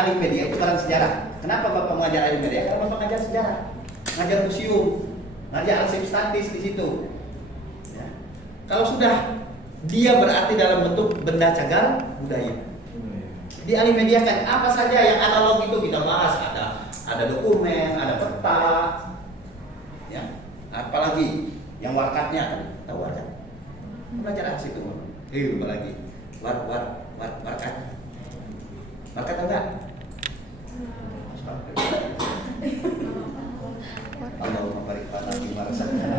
Ahli media itu barang sejarah. Kenapa Bapak mengajar ahli media? Karena Bapak mengajar sejarah, mengajar museum, mengajar arsip statis di situ. Ya. Kalau sudah dia berarti dalam bentuk benda cagar budaya. Di ahli media kan apa saja yang analog itu kita bahas, ada dokumen, ada peta, ya, apalagi yang warkatnya, tahu warkat? Belajar arsip itu, lupa lagi, warkat, warkat tahu nggak? Allahumma barik lana fi ma razaqtana.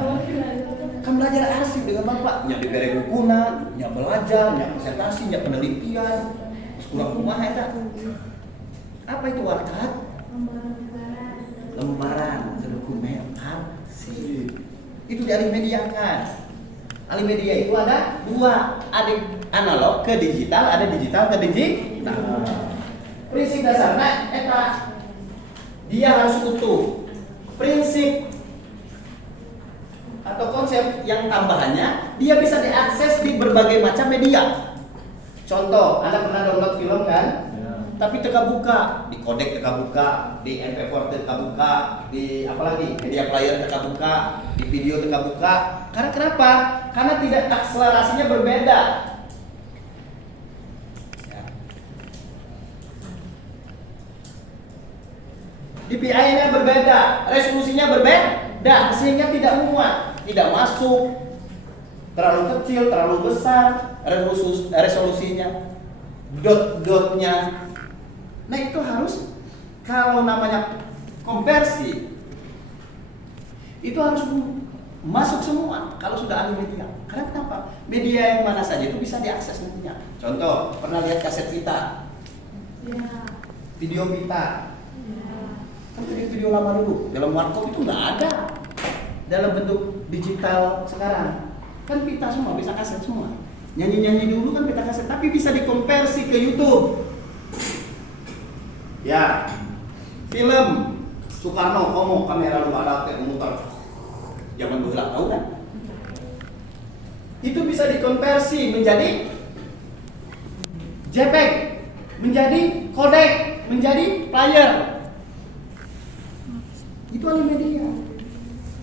Kan belajar arsip dengan Bapak, nya diberi bukuna, nya belajar, nya presentasi, nya penelitian, kurang kumaha eta. Apa itu warkat? Lembaran dokumen arsip. Itu di ahli media kan. Ahli media itu ada dua, ada analog ke digital, ada digital ke digital. Prinsip dasarnya eta dia harus utuh. Prinsip atau konsep yang tambahannya dia bisa diakses di berbagai macam media. Contoh, Anda pernah download film kan? Ya. Tapi teka buka, di kodek teka buka, di MP4 teka buka, di apalagi media player teka buka, di video teka buka. Karena kenapa? Karena tidak akselerasinya berbeda. DPI-nya berbeda, resolusinya berbeda, sehingga tidak muat, tidak masuk, terlalu kecil, terlalu besar, resolusinya, dot-dotnya. Nah itu harus, kalau namanya konversi, itu harus masuk semua. Kalau sudah ahli media, karena kenapa? Media yang mana saja itu bisa diakses nantinya. Contoh, pernah lihat kaset pita, ya. Video pita. Kan video lama dulu, dalam warkop itu nggak ada dalam bentuk digital sekarang. Kan pita semua, bisa kaset semua. Nyanyi-nyanyi dulu kan pita kaset, tapi bisa dikonversi ke YouTube. Ya, film Soekarno, Komo, kamera lu ada kayak muter. Zaman dulu tahu kan? Itu bisa dikonversi menjadi JPEG, menjadi kodek, menjadi player. Itu ahli media.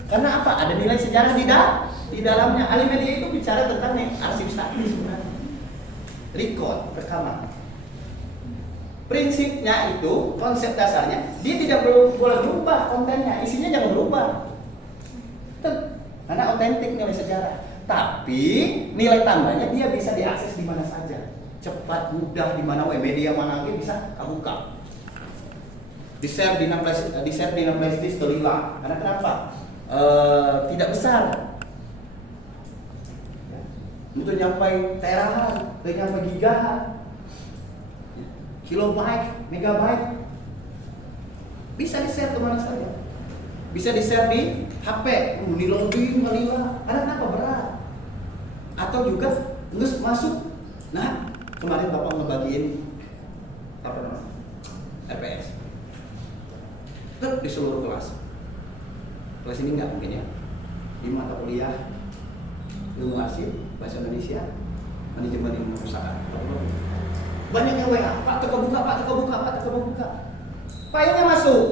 Karena apa? Ada nilai sejarah di dalamnya. Ahli media itu bicara tentang arsip statis sebenarnya. Record, rekaman. Prinsipnya itu, konsep dasarnya, dia tidak boleh berubah kontennya, isinya jangan berubah. Karena otentik nilai sejarah. Tapi nilai tambahnya dia bisa diakses di mana saja. Cepat, mudah, di mana media mana aja bisa buka. Di-share di 16 disk kelima. Karena kenapa? Tidak besar. Untuk nyampai terahan, nyampai gigahan, kilobyte, megabyte, bisa di-share kemana saja. Bisa di-share di HP, di loading melila. Karena kenapa? Berat. Atau juga nges masuk. Nah, kemarin Bapak ngebagiin apa namanya? RPS. Di seluruh kelas. Kelas ini enggak mungkin ya. Di mata kuliah ilmu arsip, bahasa Indonesia, manajemen ilmu perusahaan. Banyak yang WA, Pak teka buka, Pak teka buka, Pak teka buka. Filenya masuk,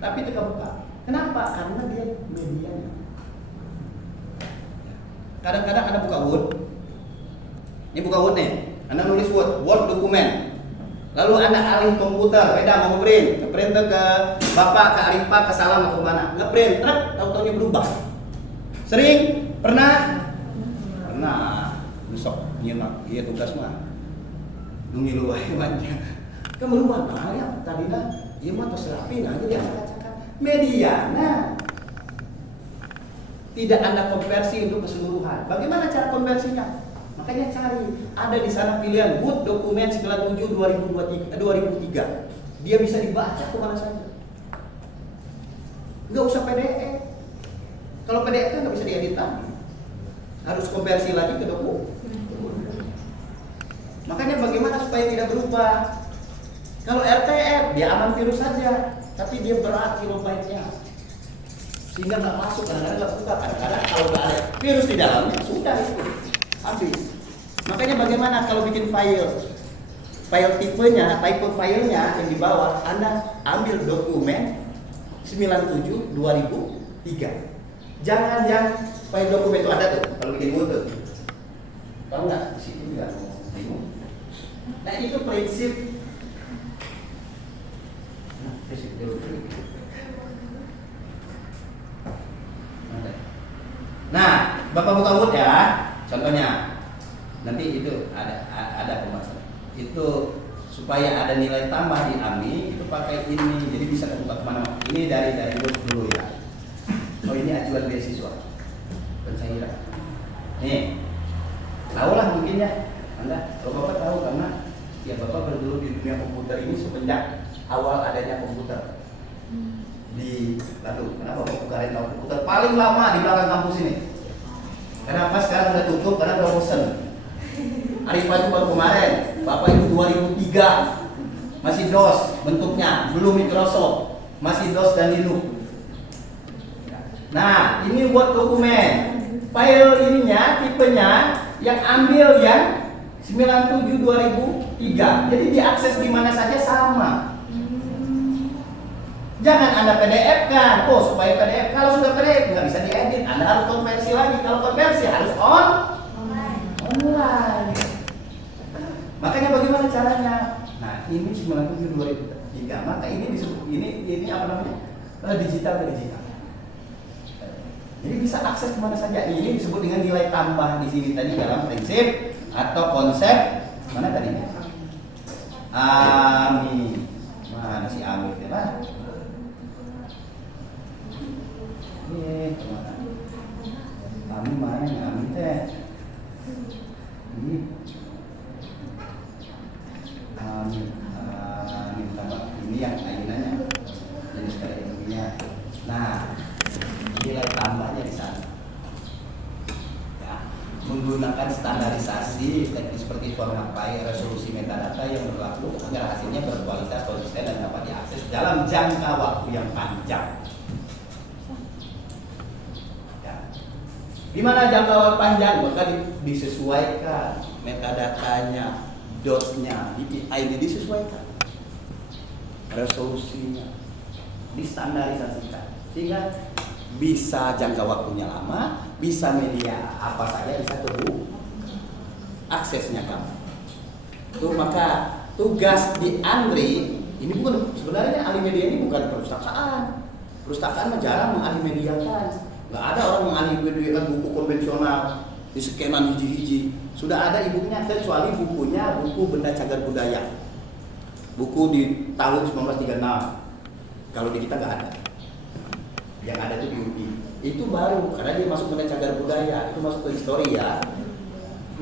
tapi teka buka. Kenapa? Karena dia medianya. Kadang-kadang Anda buka Word. Ini buka Word nih. Anda nulis Word dokumen. Lalu Anda alih komputer, beda mau ngeprint ke Bapak, ke Arifah, ke Salam atau mana? Ngeprint, tahu-taunya berubah. Sering? Pernah? Pernah. Besok, iya tugas mah. Nungilu wae banyak. Kan berubah, nah ya tadi dah, iya mah terus rapi, nah jadi acak-acakan. Mediana tidak Anda konversi untuk keseluruhan. Bagaimana cara konversinya? Makanya cari, ada di sana pilihan Word dokumen 97 2003. Dia bisa dibaca kemana saja. Nggak usah PDF. Kalau PDF kan nggak bisa diedit lagi. Harus konversi lagi ke dokumen. Makanya bagaimana supaya tidak berubah? Kalau RTF dia aman virus saja, tapi dia berat kilobyte-nya, sehingga nggak masuk, kadang-kadang nggak buka, kadang-kadang kalau nggak ada virus di dalamnya sudah itu habis. Makanya bagaimana kalau bikin file file tipenya, type filenya yang di bawah, Anda ambil dokumen 97/2003. Jangan yang file dokumen itu ada tuh, kalau bikin Word tuh. Tahu nggak? Di situ juga bingung. Nah itu prinsip. Nah, Bapak buka Word ya, contohnya. Nanti itu ada pembahasan. Itu supaya ada nilai tambah di AMI itu pakai ini, jadi bisa kebuka kemana-mana. Ini dari Word dulu ya. Oh ini ajuan beasiswa pencairan. Nih, tahulah mungkin ya, Anda. Kalau Bapak tahu karena ya Bapak bergelut di dunia komputer ini semenjak awal adanya komputer di Lalu. Kenapa Bapak kalian tahu komputer paling lama di belakang kampus ini? Kenapa sekarang udah tutup? Karena udah bosen. Arifah itu baru kemarin, Bapak itu 2003 masih DOS bentuknya, belum Microsoft, masih DOS dan Linux. Nah, ini buat dokumen. File ininya, tipenya yang ambil yang 97/2003. Jadi diakses di mana saja sama. Jangan Anda PDF kan. Oh, supaya PDF, kalau sudah PDF nggak bisa diedit. Anda harus konversi lagi. Kalau konversi harus online. Makanya bagaimana caranya? Nah, ini 97/2003. Maka ini disebut ini apa namanya? Digital ke digital. Jadi bisa akses kemana saja. Ini disebut dengan nilai tambah di sini tadi dalam prinsip atau konsep mana tadinya? AMI. Mana si AMI itu lah? Ini kemana? AMI mana nih AMI teh? Ini AMI tambah ini yang ayunannya. Jadi sekarang ininya. Nah, nilai tambahnya di sana. Ya, menggunakan standarisasi teknik seperti format file, resolusi metadata yang berlaku agar hasilnya berkualitas, konsisten dan dapat diakses dalam jangka waktu yang panjang. Ya. Gimana jangka waktu panjang? Maka disesuaikan metadatanya, dotnya, DPI disesuaikan, resolusinya distandarisasikan sehingga bisa jangka waktunya lama, bisa media apa saja bisa tunggu aksesnya kamu. Tuh maka tugas di Andri ini bukan sebenarnya Alimedia ini bukan perpustakaan. Perpustakaan jarang mengalimediakan. Nggak ada orang mengalimediakan buku konvensional di skenan hiji-hiji. Sudah ada ibunya kecuali bukunya buku Benda Cagar Budaya. Buku di tahun 1936. Kalau di kita nggak ada. Yang ada itu di UI. Itu baru karena dia masuk Benda Cagar Budaya, itu masuk ke histori ya.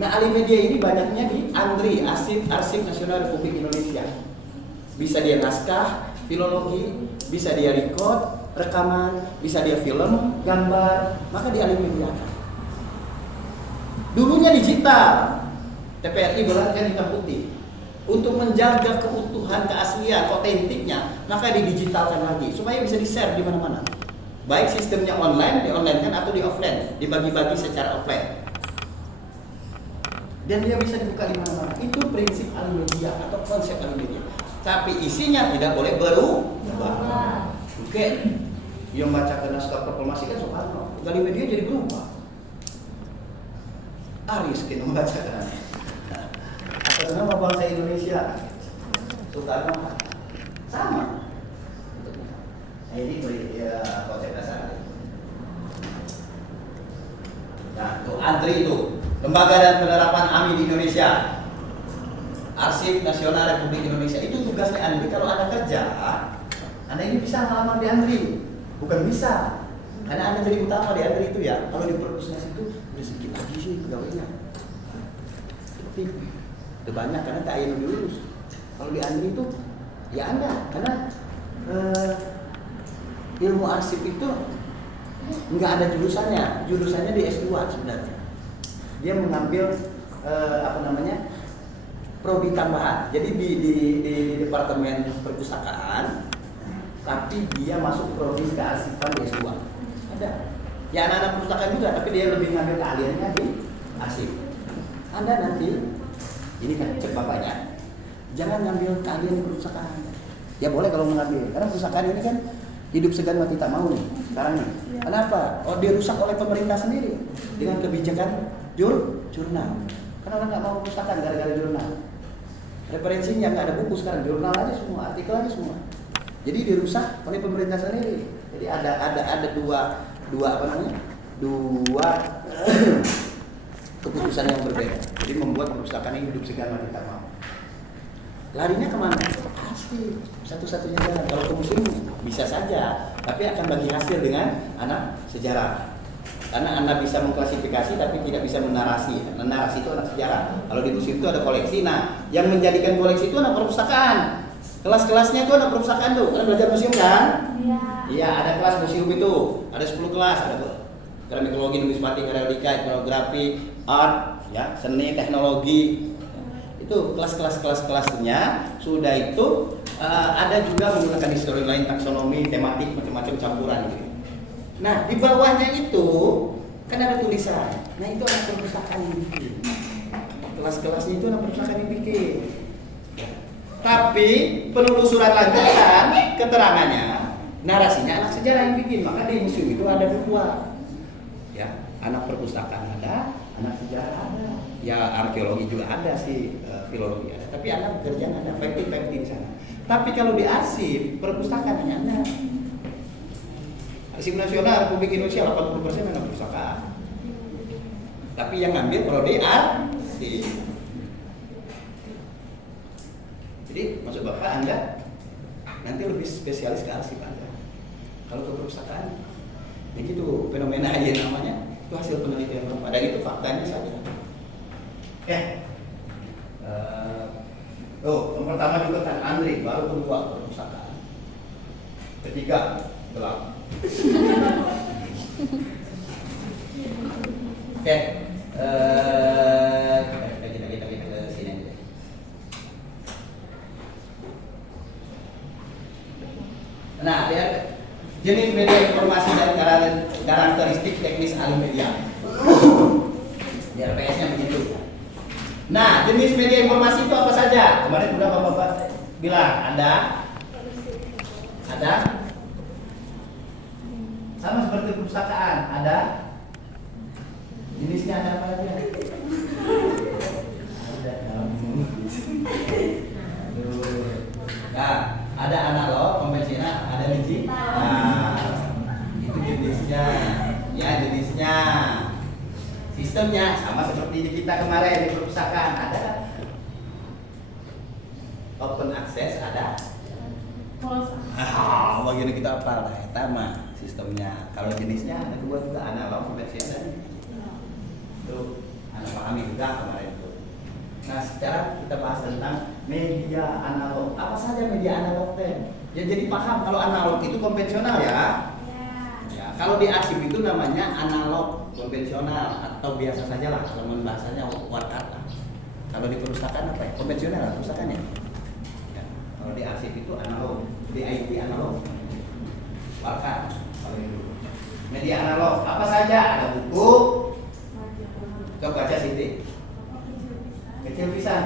Nah, Alimedia ini banyaknya di Andri, Arsip Nasional Republik Indonesia. Bisa dia naskah, filologi, bisa dia record, rekaman, bisa dia film, gambar, maka di Alimediakan. Dulunya digital, TPRI berlakukan hitam putih. Untuk menjaga keutuhan, keaslian, otentiknya, maka didigitalkan lagi supaya bisa di-share di mana-mana. Baik sistemnya online, di-online kan atau di offline, dibagi-bagi secara offline. Dan dia bisa dibuka di mana-mana. Itu prinsip Alimedia atau konsep Alimedia. Tapi isinya tidak boleh berubah. Oke. Yang baca ke naskah proklamasi kan Soekarno. Alimedia jadi berubah. Aris kita membacakan. Atas nama bangsa Indonesia. Soekarno sama. Nah, ini ya, konsep dasar. Nah, itu Andri itu Lembaga dan Penerapan AMI di Indonesia, Arsip Nasional Republik Indonesia. Itu tugasnya Andri. Kalau Anda kerja, Anda ini bisa melamar di Andri. Bukan bisa, karena Anda jadi utama di Andri itu ya. Kalau di perpusnas itu udah sedikit lagi sih pegawainya. Tapi udah banyak karena tak yang lebih lulus. Kalau di Andri itu ya Anda, karena ilmu arsip itu nggak ada jurusannya di S2 sebenarnya. Dia mengambil prodi tambahan. Jadi di departemen perpustakaan, tapi dia masuk prodi kearsipan di S2. Ada. Ya anak-anak perpustakaan juga, tapi dia lebih ngambil keahliannya di arsip. Anda nanti ini kan cek bapaknya. Jangan ngambil keahlian di perpustakaan. Ya boleh kalau mengambil, karena perpustakaan ini kan hidup segan mati tak mau nih sekarang nih. Kenapa? Oh, dirusak oleh pemerintah sendiri dengan kebijakan jurnal. Karena orang nggak mau perpustakaan gara-gara jurnal. Referensinya nggak ada buku sekarang, jurnal aja semua, artikel aja semua. Jadi dirusak oleh pemerintah sendiri. Jadi ada dua apa namanya? Dua keputusan yang berbeda. Jadi membuat perpustakaan ini hidup segan mati tak mau. Larinya kemana? Pasti satu-satunya jalan. Kalau ke museum bisa saja, tapi akan bagi hasil dengan anak sejarah. Karena Anda bisa mengklasifikasi tapi tidak bisa menarasi. Narasi itu anak sejarah. Kalau di museum itu ada koleksi. Nah, yang menjadikan koleksi itu anak perpustakaan. Kelas-kelasnya itu anak perpustakaan tuh. Kalian belajar museum kan? Iya. Iya, ada kelas museum itu. Ada 10 kelas. Ada tuh. Keramikologi, numismatik, heraldika, etnografi, art, ya, seni, teknologi. Itu kelas-kelasnya. Sudah itu ada juga menggunakan histori lain, taksonomi, tematik, macam-macam campuran gitu. Nah, di bawahnya itu kan ada tulisan. Nah, itu anak perpustakaan yang bikin. Kelas-kelasnya itu anak perpustakaan yang bikin. Tapi penelusuran lanjutan keterangannya, narasinya anak sejarah yang bikin. Maka di museum itu ada dua. Ya, anak perpustakaan ada, anak sejarah ada. Ya, arkeologi juga ada sih, filologi ada. Tapi anak pekerjaan ada, fakti di sana. Tapi kalau di arsip perpustakaan hanya ada. Arsip Nasional Republik Indonesia 80% anak perpustakaan. Tapi yang ngambil prodi arsip. Jadi maksud Bapak Anda nanti lebih spesialis ke arsip Anda. Kalau ke perpustakaan, ya gitu fenomena aja namanya, itu hasil penelitian Bapak. Dan itu faktanya saja. Yang pertama juga kan Andri, baru kedua perpustakaan, ketiga gelap. Oke, kita ke sini aja. Nah, lihat jenis media informasi dan karakteristik teknis alih media. Biar PS-nya begitu. Nah, jenis media informasi itu apa saja? Kemarin sudah Bapak bilang ada sama seperti perpustakaan, ada jenisnya ada apa aja? Nah, ada analog, konvensional, ada digital. Nah, itu jenisnya. Ya, jenisnya. Sistemnya sama seperti di kita kemarin di perpustakaan, ada open access, ada bagian kita apa lah, sama sistemnya. Kalau jenisnya ada dua juga, analog, konvensional. Itu Anda pahami juga kemarin itu. Nah, sekarang kita bahas tentang media analog. Apa saja media analog teh? Ya jadi paham kalau analog itu konvensional ya. Ya, kalau di arsip itu namanya analog konvensional atau biasa saja lah kalau bahasanya warkat lah. Kalau di perpustakaan apa ya? Konvensional perpustakaannya. Ya, kalau di arsip itu analog, di IT analog. Warkat kalau itu. Media analog apa saja? Ada buku. Coba baca Siti. Kecil pisan.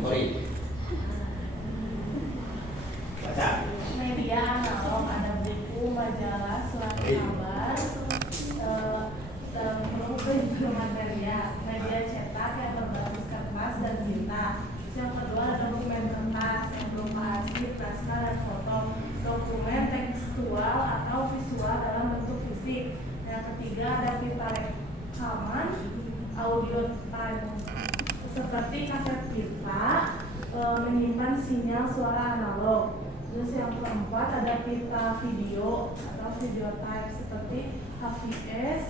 Sorry. Baca. Media analog ada buku, majalah, surat kabar, material, media cetak yang berbasis kertas dan tinta. Yang kedua ada dokumen kertas yang berupa arsip, naskah dan foto, dokumen tekstual atau visual dalam bentuk fisik. Yang ketiga ada pita rekaman, audio time seperti kaset pita menyimpan sinyal suara analog. Terus yang keempat ada pita video atau video type seperti HVS.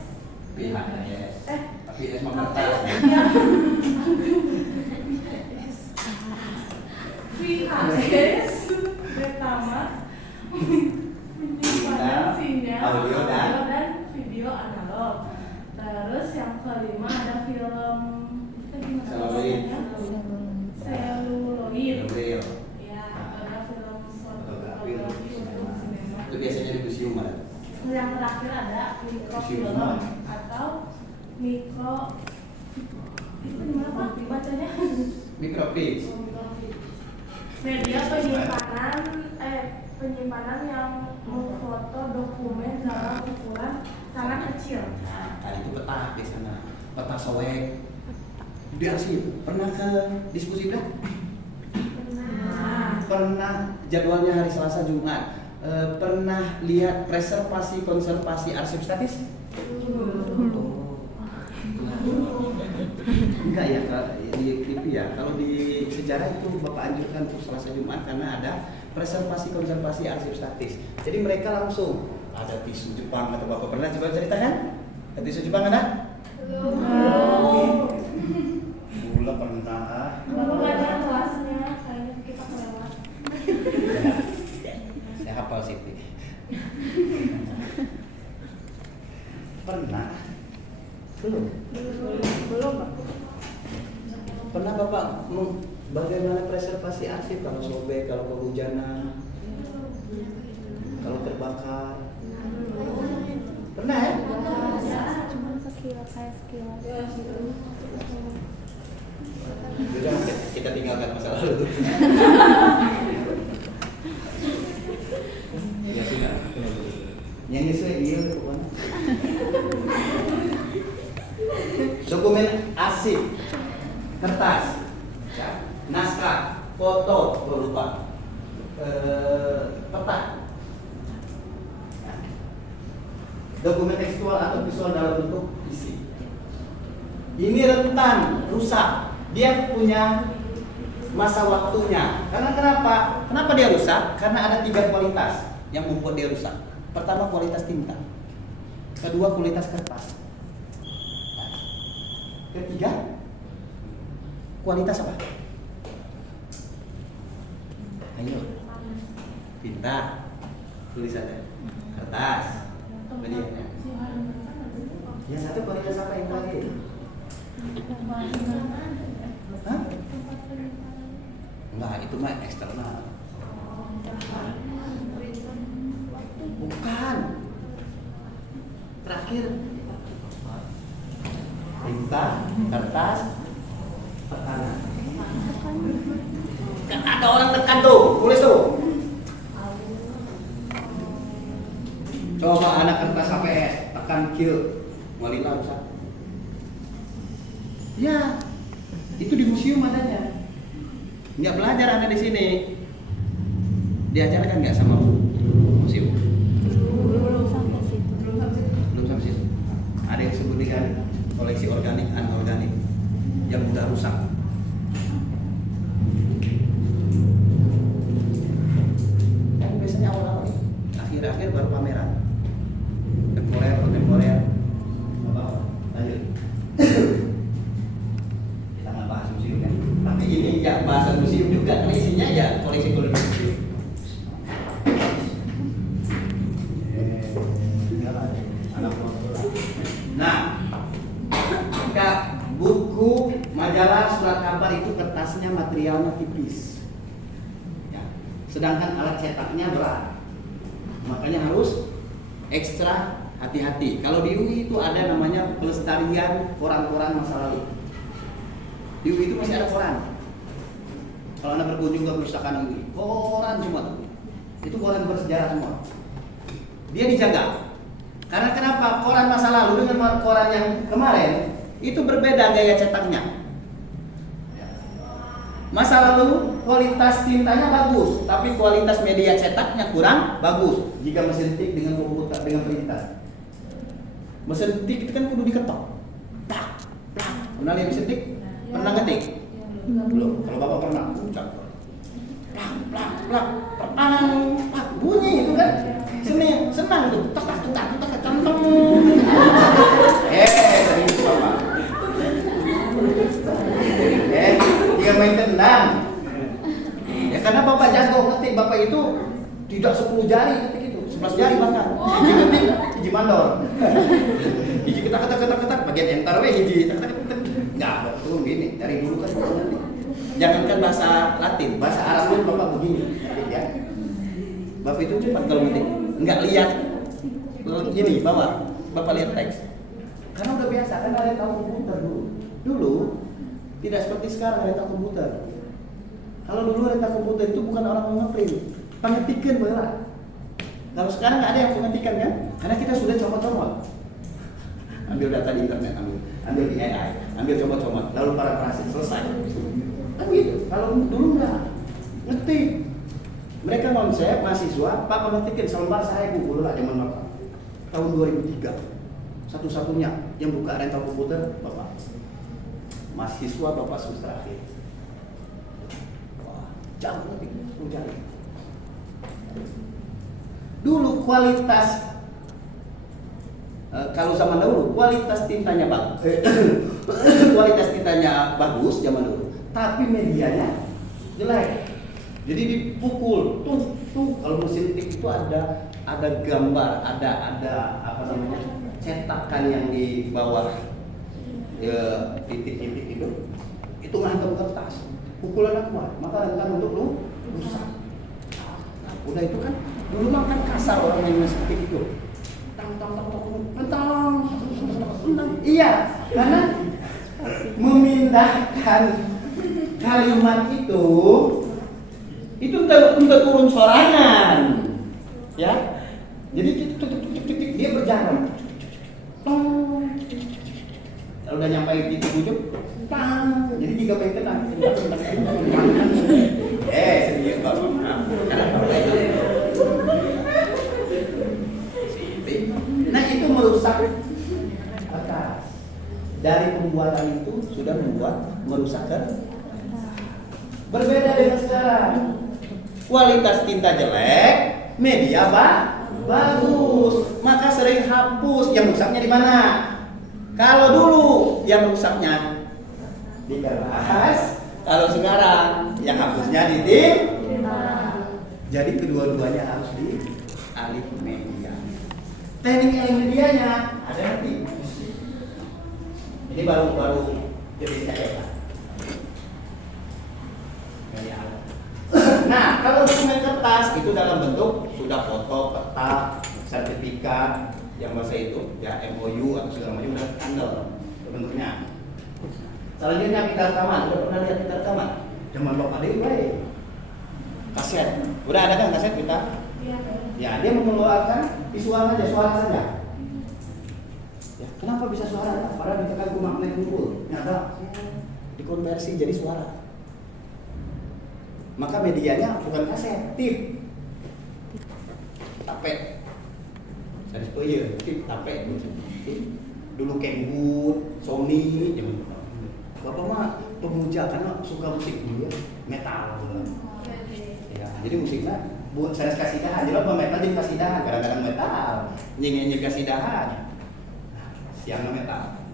HVS mengertas. VHS, Betamax, penyimpanan sinyal audio dan video analog. Terus yang kelima ada film seluloid. Ya, ada film fotografi untuk sinema. Itu biasanya di museum ada. Yang terakhir ada mikrofilm atau mikro Microfiche. Media penyimpanan yang memfoto dokumen dalam ukuran sangat kecil. Nah, itu peta di sana. Peta soek. Di arsip. Pernah ke diskusi dah? Pernah jadwalnya hari Selasa Jumat. Pernah lihat preservasi konservasi arsip statis? Enggak ya, di TV ya. Kalau di sejarah itu Bapak anjurkan untuk Selasa Jumat karena ada preservasi konservasi arsip statis. Jadi mereka langsung ada tisu Jepang atau Bapak pernah coba ceritakan? Ada tisu Jepang ada? Belum. Mula pernah. Bapak nggak ada kelasnya, kayaknya kita kelewat. Saya hafal Siti. Pernah? Belum. Belum, Pak. Pernah Bapak bagaimana preservasi arsip kalau sobek, kalau kehujanan, kalau terbakar? Pernah ya? Cuma sekilas, saya sekilas. Sudah, kita tinggalkan masa lalu. Ya sudah. Yang sesuai iya pokoknya. Dokumen arsip, kertas, naskah, foto, lupa, peta, dokumen tekstual atau visual dalam bentuk isi. Ini rentan rusak. Dia punya masa waktunya. Karena kenapa? Kenapa dia rusak? Karena ada 3 kualitas yang membuat dia rusak. Pertama, kualitas tinta. Kedua, kualitas kertas. Ketiga, kualitas apa? Ayo, tinta, tulisannya, kertas, medianya. Yang satu kualitas apa yang terakhir? Hah? Enggak, itu mah eksternal. Bukan. Terakhir tinta, kertas, tekanan. Kan ada orang tekan tuh, tulis tuh. Coba anak kertas HPS, tekan Q, ngelilang rusak. Ya, itu di museum adanya. Nggak belajar Anda di sini. Diajarkan nggak sama museum? Belum sampai situ. Belum sampai situ. Ada yang disebut dengan koleksi organik, anorganik yang mudah rusak. Kan biasanya awal-awal, akhir-akhir baru pameran. Kontemporer. Apa? Lanjut. Kita nggak bahas museum kan? Tapi ini ya bahasa museum juga, karena isinya ya koleksi-koleksi museum. Nah, jika buku, majalah, surat kabar itu kertasnya materialnya tipis, ya. Sedangkan alat cetaknya berat, makanya harus ekstra hati-hati. Kalau di UI itu ada namanya pelestarian koran-koran masa lalu. Di UI itu masih ada koran. Kalau Anda berkunjung ke perpustakaan UI, koran semua tuh. Itu koran bersejarah semua. Dia dijaga. Karena kenapa? Koran masa lalu dengan koran yang kemarin itu berbeda gaya cetaknya. Masa lalu kualitas tintanya bagus, tapi kualitas media cetaknya kurang bagus. Jika mesin tik dengan komputer dengan perintah. Mesin tik itu kan kudu diketok. Tak, tak. Pernah lihat mesin tik? Pernah ngetik? Belum. Kalau Bapak pernah, ucap. Plak, plak, plak. Pertang, plak. Bunyi itu kan. Senang tuh. Tak, tak, tak, tak, tak, centeng. Serius Bapak. Dia main tendang. Ya karena Bapak jago ngetik, Bapak itu tidak 10 jari ketik itu, 11 jari bahkan. Hiji ketik, hiji mandor. Hiji ketak ketak ketak ketak, bagian enter we hiji ketak ketak ketak. Enggak, betul gini. Dari dulu kan nanti. Jangankan bahasa Latin, bahasa Arab pun Bapak begini, ngetik ya. Bapak itu cepat kalau ngetik, enggak lihat gini bawah. Bapak lihat teks. Karena udah biasa, kan ada yang tahu komputer dulu. Dulu Tidak seperti sekarang rental komputer. Kalau dulu rental komputer itu bukan orang yang ngeprint, pengetikan bola. Kalau sekarang ada yang pengetikan kan? Karena kita sudah comot-comot. Ambil data di internet, ambil di AI, ambil comot-comot, lalu parafrase selesai. Kan gitu. Kalau dulu enggak, ngetik. Mereka konsep mahasiswa, Pak pengetikan selembar saya dulu lah zaman Bapak. Tahun 2003. Satu-satunya yang buka rental komputer Bapak. Mahasiswa Bapak semester akhir. Wah, jauh lebih mencari. Dulu kualitas kalau zaman dahulu kualitas tintanya bagus, kualitas tintanya bagus zaman dulu, tapi medianya jelek. Jadi dipukul, tuh kalau mesin tik itu ada gambar, ada apa namanya cetakan yang di bawah titik-titik itu ngantem kertas, pukulan kuat, maka rentan untuk lu rusak. Nah, udah itu kan dulu mah kan kasar orang yang mesin tik itu, iya, karena memindahkan kalimat itu udah turun sorangan, ya. Jadi dia berjalan, kalau udah nyampe titik ujung, jadi 3 meter lah. Serius bapak, nah itu merusak kertas. Dari pembuatan itu sudah merusak kertas. Berbeda dengan sekarang. Kualitas tinta jelek, media bagus, maka sering hapus. Yang rusaknya di mana? Kalau dulu yang rusaknya di kertas, kalau sekarang yang hapusnya di tinta. Jadi kedua-duanya harus dialih media. Teknik alih medianya ada nanti. Ini baru jadi saya. Nah, kalau dokumen kertas itu dalam bentuk sudah foto, peta, sertifikat, yang bahasa itu, ya MOU atau segala macam udah tanggal bentuknya. Selanjutnya kita rekaman, udah pernah lihat kita rekaman? Zaman Bapak Dewi baik. Kaset, udah ada kan kaset kita? Iya. Ya, dia mengeluarkan visual aja, suara saja. Ya, kenapa bisa suara? Padahal ditekan ke magnet kumpul, nyata dikonversi jadi suara. Maka medianya bukan kaset, tip, tape, dari spoiler, tip, tape, dulu Kenwood, Sony, Bapak mah pemuja karena suka musik dulu ya, metal dulu. Ya, jadi musiknya buat saya kasih dahan, jadi apa metal jadi kasih dahan, kadang-kadang metal, nyanyi kasih dahan, siangnya metal.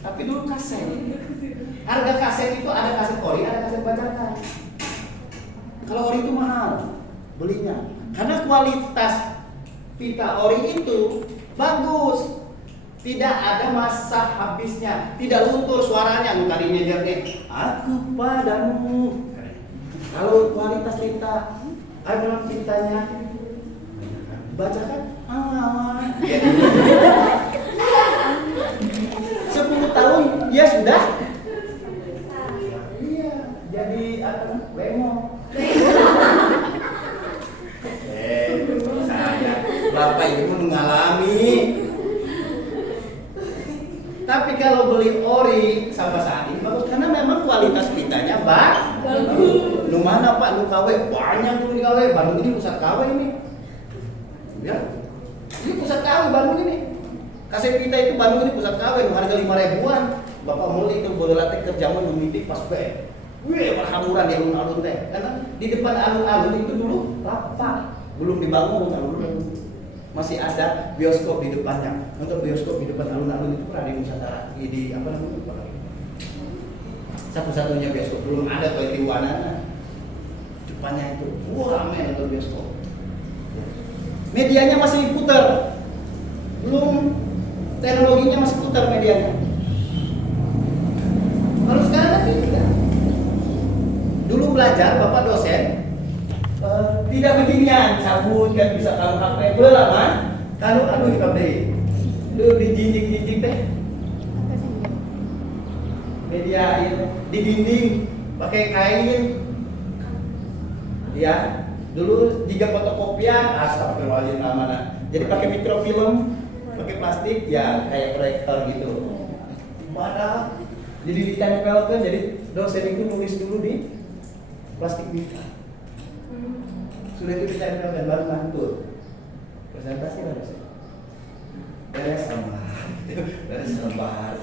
Tapi dulu kaset, harga kaset itu ada kaset ori, ada kaset bajakan. Kalau ori itu mahal belinya, karena kualitas pita ori itu bagus, tidak ada masa habisnya, tidak luntur suaranya. Lu tadi nyejernya, aku padamu. Kalau kualitas pita, ada pintanya, bacakan, 10 tahun dia sudah, iya, jadi apa? Bemo. Saya Bapak Ibu mengalami. Tapi kalau beli ori sampai saat ini bagus karena memang kualitas pitanya bagus. Lu mana Pak? Lu KW banyak tuh di KW. Bandung ini pusat KW ini. Ya. Ini pusat KW Bandung ini. Kaset pita itu Bandung ini pusat KW, harga 5 ribuan. Bapak mulai itu bola latek kerjaman memitik pas B. Wih, perhamburan di alun-alun teh. Karena di depan alun-alun itu dulu rapat, belum dibangun alun-alun. Masih ada bioskop di depannya. Untuk bioskop di depan alun-alun itu pernah di Nusantara, di apa namanya? Satu-satunya bioskop, belum ada toy Tiwana. Depannya itu, wah ramai nonton bioskop. Medianya masih diputar, belum teknologinya masih putar medianya. Kalau sekarang kan tidak. Dulu belajar bapak dosen tidak beginian, cabut kan bisa kalau HP itu lama, kalau aduh HP, lu dijinjing teh. media itu di dinding pakai kain. Ya, dulu jika fotokopian, astagfirullahaladzim amanah. Jadi pakai mikrofilm, pakai plastik, ya kayak proyektor gitu. Padahal jadi ditempelkan, jadi dosen itu nulis dulu di plastik mika. Sudah itu ditempelkan baru mantul. Presentasi baru sih. Beres lembar,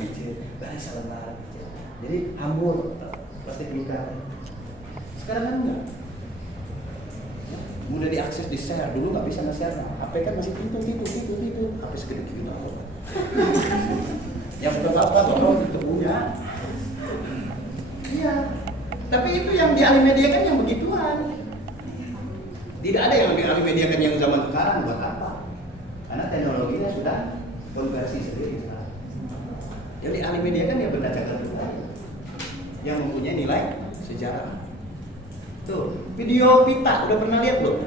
jadi hambur plastik mika. Sekarang kan enggak. Mudah diakses, di share. Dulu nggak bisa nge-share. HP kan masih titu. HP segede gitu. Yang bapak itu punya. Iya. Tapi itu yang di Alimedia kan yang begituan. Tidak ada yang di Alimedia kan yang zaman sekarang buat apa? Karena teknologinya sudah konversi sendiri. Jadi Alimedia kan yang berdasarkan yang mempunyai nilai sejarah. Tuh, video pita udah pernah lihat belum?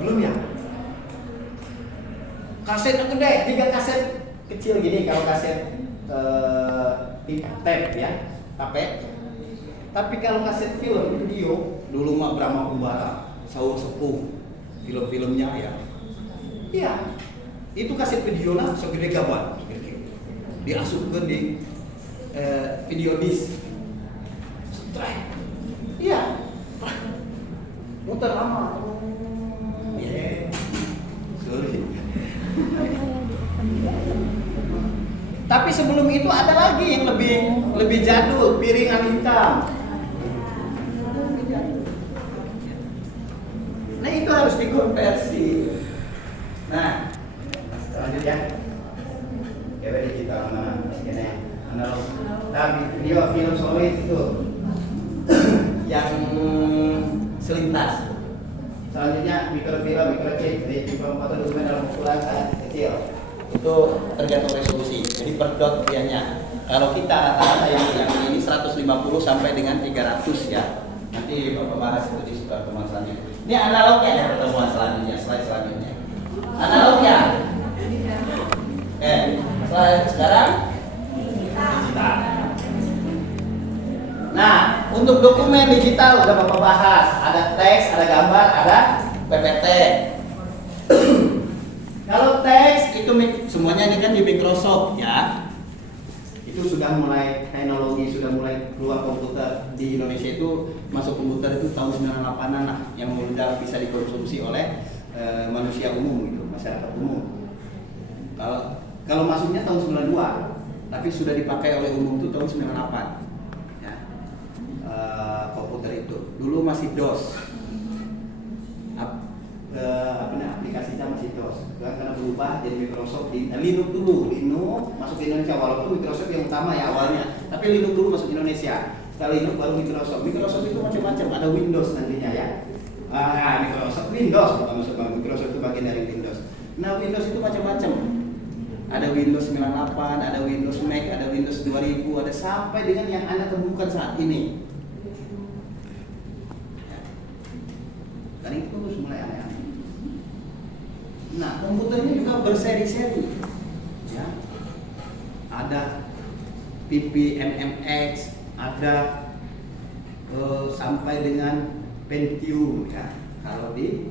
Belum ya? Kaset gede, 3 kaset kecil gini kalau kaset tape ya, tape. Tapi kalau kaset film video dulu mah Brahma Kumbara, Saur Sepuh, film-filmnya ya. Iya. Itu kaset video lah segede gaban. Diasupkan di video disc. Strike. Iya, muter lama. Sorry. Tapi sebelum itu ada lagi yang lebih jadul, piringan hitam. Nah itu harus dikonversi. Nah, selanjutnya, ya digital mana? Analog. Tapi video film solid itu. Yang selintas. Selanjutnya mikrofilm, microchip, jadi film foto dokumen dalam ukuran sangat kecil. Itu tergantung resolusi. Jadi per dot dianya. Kalau kita rata-rata yang ini 150 sampai dengan 300 ya. Nanti Bapak bahas itu di pertemuan selanjutnya. Ini analognya ya pertemuan selanjutnya, slide selanjutnya. Analognya. Slide sekarang digital. Nah, untuk dokumen digital udah Bapak bahas, ada teks, ada gambar, ada PPT. Kalau teks itu semuanya ini kan di Microsoft ya. Itu sudah mulai teknologi, sudah mulai keluar komputer di Indonesia itu masuk komputer itu tahun 98-an lah yang mudah bisa dikonsumsi oleh manusia umum gitu, masyarakat umum. Kalau masuknya tahun 92, tapi sudah dipakai oleh umum itu tahun 98. Komputer itu dulu masih DOS, aplikasinya masih DOS, karena berubah jadi Microsoft Linux dulu, Linux masuk ke Indonesia walaupun Microsoft yang utama ya awalnya, tapi Linux dulu masuk Indonesia, setelah Linux baru Microsoft. Microsoft itu macam-macam, ada Windows nantinya ya. Microsoft Windows bukan masuk Microsoft itu bagian dari Windows. Nah Windows itu macam-macam. Ada Windows 98, ada Windows Mac, ada Windows 2000, ada sampai dengan yang Anda temukan saat ini. Dan itu terus mulai aneh-aneh. Nah, komputernya juga berseri-seri. Ya. Ada PPMMX, ada sampai dengan Pentium ya. Kalau di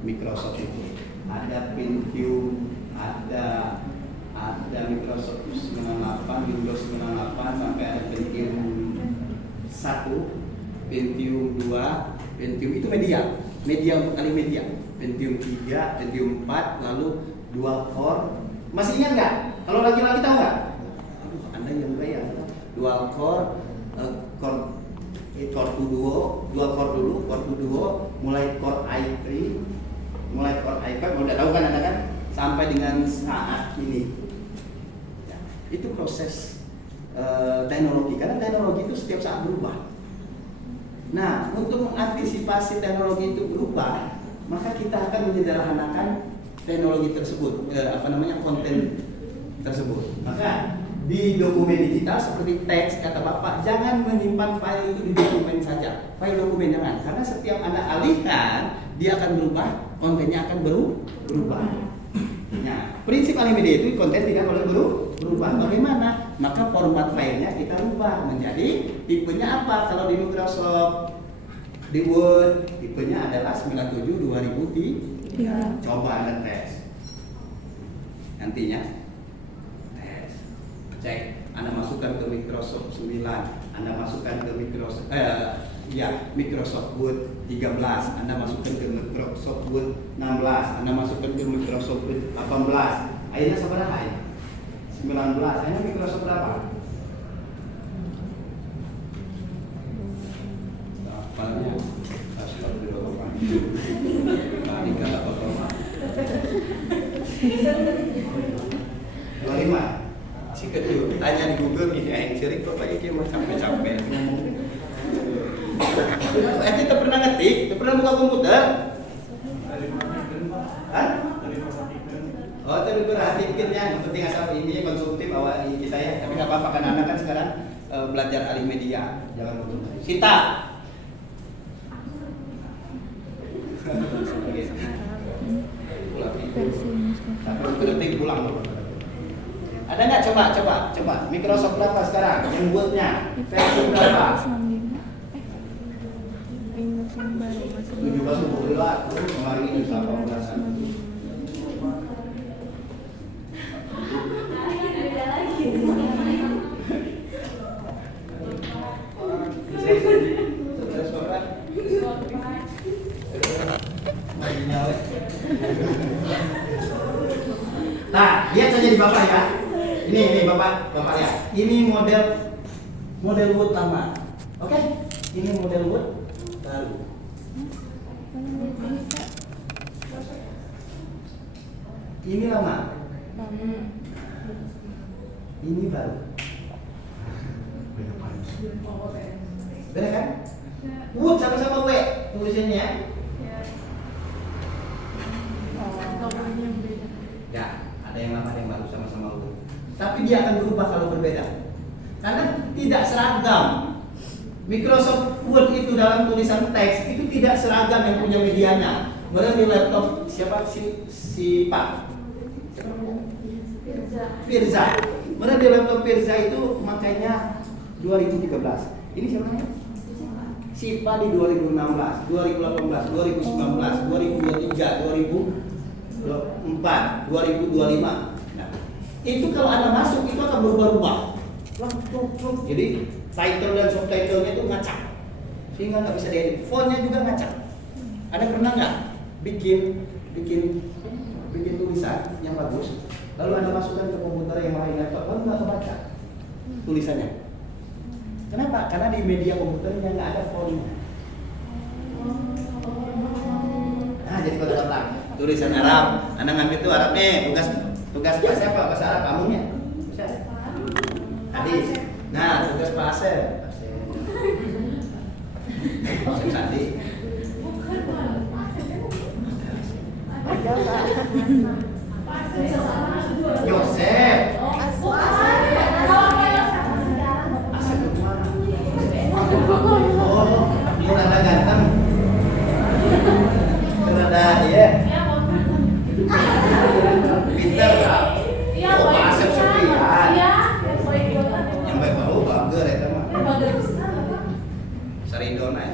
Microsoft itu ada Pentium, ada Microsoft 98, Windows 98 sampai ada Pentium 1. Pentium 2, Pentium itu media untuk kali media. Pentium 3, Pentium 4, lalu dual core. Masih ingat nggak? Kalau laki-laki tahu nggak? Anda yang bayar. Dual core, core duo, dual core dulu, core duo, mulai core i3, mulai core i5, udah tahu kan Anda kan? Sampai dengan saat ini. Ya, itu proses teknologi, karena teknologi itu setiap saat berubah. Nah, untuk mengantisipasi teknologi itu berubah, maka kita akan menyederhanakan teknologi tersebut, konten tersebut. Maka di dokumen digital seperti teks kata Bapak, jangan menyimpan file itu di dokumen saja, file dokumen jangan, karena setiap Anda alihkan dia akan berubah, kontennya akan berubah. Nah, prinsip Alimedia itu konten tidak boleh berubah. Bagaimana? Maka format filenya kita rubah menjadi tipenya apa? Kalau di Microsoft, di Word, tipenya adalah 97/2003. Coba Anda tes. Nantinya tes. Cek. Anda masukkan ke Microsoft 9, Anda masukkan ke Microsoft Word 13, Anda masukkan ke Microsoft Word 16, Anda masukkan ke Microsoft Word 18. Akhirnya seberapa ya? 19. Akhirnya Microsoft berapa? Apalnya? Astagfirullah. Tadi kata apa-apa. 25. Si kedua tanya di Google nih, yang sering kok lagi dia capek-capek ngomong. Kita pernah ngetik, kita pernah buka komputer. Hah? Oh, tadi perhatikan ya, yang penting asal ini konsumtif awal kita ya. Tapi nggak apa-apa kan Anda kan sekarang belajar Alimedia, jangan lupa. Sita. Berhenti pulang. Ada nggak coba Microsoft berapa sekarang yang buatnya versi berapa? 17 lah, kemarin ini 18-an. Nah, lihat saja di Bapak ya. Ini Bapak ya. Ini model Word lama. Oke? Ini model Word baru. Ini lama. Ini baru. Benar kan? Word sama-sama W tulisannya ya. Ya, ada yang lama, ada yang baru sama-sama Word. Tapi dia akan berubah kalau berbeda. Karena tidak seragam. Microsoft Word itu dalam tulisan teks itu tidak seragam yang punya medianya. Mereka di laptop siapa si Pak? Firza. Mereka di laptop Firza itu makanya 2013. Ini siapa namanya? Sipa di 2016, 2018, 2019, 2023, 2024, 2025. Nah, itu kalau Anda masuk itu akan berubah-ubah. Jadi title dan subtitlenya itu ngacak, sehingga nggak bisa diedit. Fontnya juga ngacak. Ada pernah nggak bikin tulisan yang bagus, lalu Anda masukkan ke komputer yang lain laptop, lalu nggak kebaca tulisannya? Kenapa? Karena di media komputernya nggak ada fontnya. Nah, jadi kotak-kotak tulisan Arab, Anda ngambil tuh Arab nih, tugas Pak siapa? Bahasa Arab kamunya. Hadis. Nah, tugas Pak Asep. Asep Sandi. Yosef. Asep itu mana? Oh, dia rada ganteng. Rada ya. Pinter kan? Oh, Pak Asep Septian. Yang baik bau bager ya teman. Saridona ya.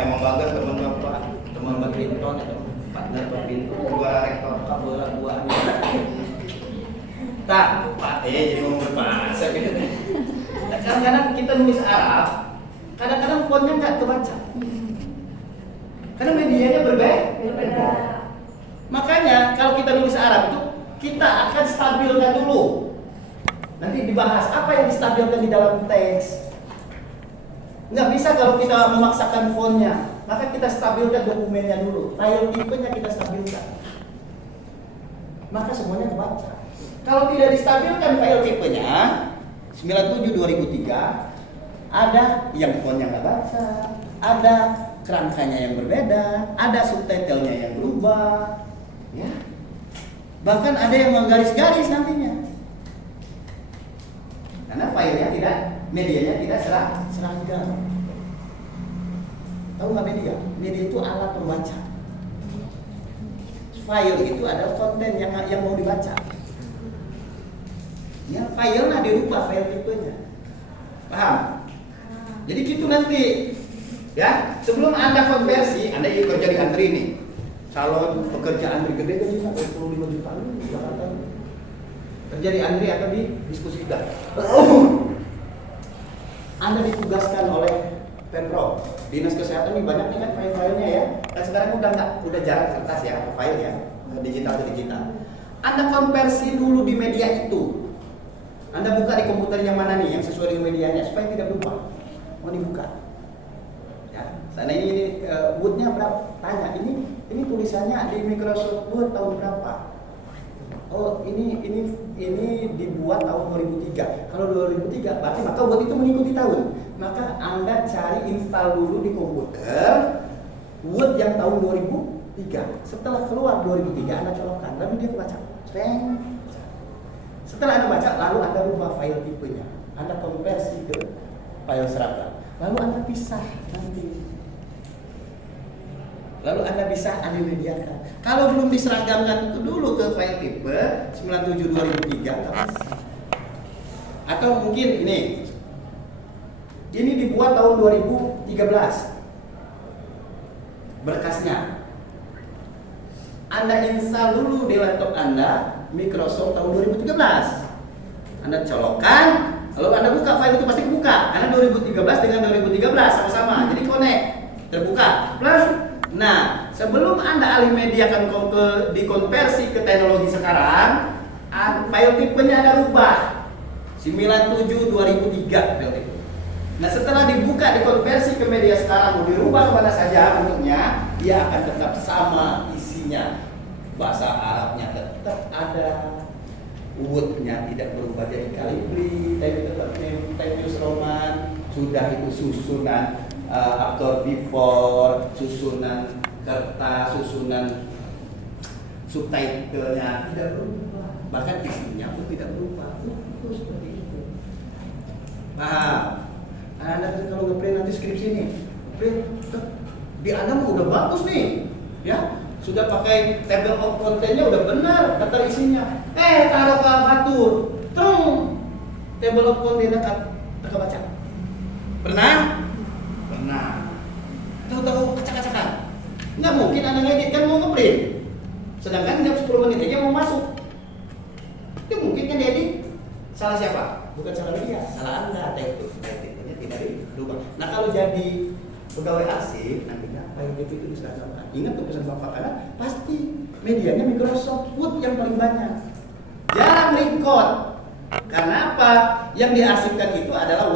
Emang bager teman bapak, teman badminton ya, partner badminton, juara rektor bola buah. Tak, Pak jadi ngomong berbahasa gitu. Kadang-kadang kita nulis Arab, kadang-kadang fontnya nggak kebaca. Karena medianya berbeda. Makanya kalau kita nulis Arab itu kita akan stabilkan dulu. Nanti dibahas apa yang distabilkan di dalam teks. Nggak bisa kalau kita memaksakan fontnya, maka kita stabilkan dokumennya dulu. File tipenya kita stabilkan, maka semuanya kebaca. Kalau tidak distabilkan file tipenya 97/2003, ada yang fontnya nggak baca, ada kerangkanya yang berbeda, ada subtitlenya yang berubah, ya. Bahkan ada yang menggaris-garis nantinya. Karena filenya tidak, medianya tidak seragam. Tahu nggak media? Media itu alat pembaca. File itu adalah konten yang mau dibaca. Ya, filenya dirubah file tipenya. Paham? Jadi gitu nanti. Ya, sebelum Anda konversi, Anda ikut kerja di antri nih. Calon pekerja antri gede gajinya 25 juta di Jakarta. Kerja di antri atau didiskusikan. Anda ditugaskan oleh Pemprov, Dinas Kesehatan nih banyak nih kan file-filenya ya. Dan sekarang udah jarang kertas ya, file ya, digital ke digital. Anda konversi dulu di media itu. Anda buka di komputer yang mana nih yang sesuai dengan medianya supaya tidak berubah. Mau dibuka. Ya, sana ini Word-nya berapa? Tanya, ini tulisannya di Microsoft Word tahun berapa? Oh, ini dibuat tahun 2003. Kalau 2003 berarti maka Word itu mengikuti tahun. Maka Anda cari install dulu di komputer Word yang tahun 2003. Setelah keluar 2003 Anda colokkan, lalu dia kebaca. Sreng. Setelah Anda baca, lalu Anda rubah file tipenya. Anda konversi ke file seragam. Lalu Anda pisah nanti. Lalu Anda bisa Anda mediakan. Kalau belum diseragamkan itu dulu ke file tipe 97/2003 nggak bisa. Atau mungkin ini dibuat tahun 2013 berkasnya. Anda install dulu di laptop Anda Microsoft tahun 2013. Anda colokkan, lalu Anda buka file itu pasti kebuka. Karena 2013 dengan 2013 sama-sama. Jadi connect, terbuka. Plus, nah, sebelum Anda alih mediakan dikonversi ke teknologi sekarang, file tipenya Anda rubah. 97/2003 file tipe. Nah, setelah dibuka dikonversi ke media sekarang, mau dirubah kemana saja bentuknya, dia akan tetap sama isinya. Bahasa Arabnya tetap ada, Word-nya tidak berubah jadi Calibri, tapi tetap Times Roman. Sudah itu susunan after before, susunan kertas, susunan subtitlenya tidak berubah, bahkan isinya pun tidak berubah. Itu seperti itu. Paham? Anda kalau ngeprint nanti skripsi nih, print di Anda mah udah bagus nih, ya. Sudah pakai table of content-nya udah benar daftar isinya. Taruh ke atur, table of content-nya tak baca. Pernah? Pernah. Tahu-tahu acak-acakan. Nggak mungkin Anda ngedit kan mau ngeprint. Sedangkan jam 10 menit aja mau masuk. Itu mungkin kan diedit. Salah siapa? Bukan salah dia, salah Anda. Tipe-tipenya tidak dirubah. Nah, kalau jadi pegawai asing nantinya file itu diseragamkan. Ingat tuh pesan Bapak, karena pasti medianya Microsoft Word yang paling banyak. Jarang record. Karena apa? Yang diasingkan itu adalah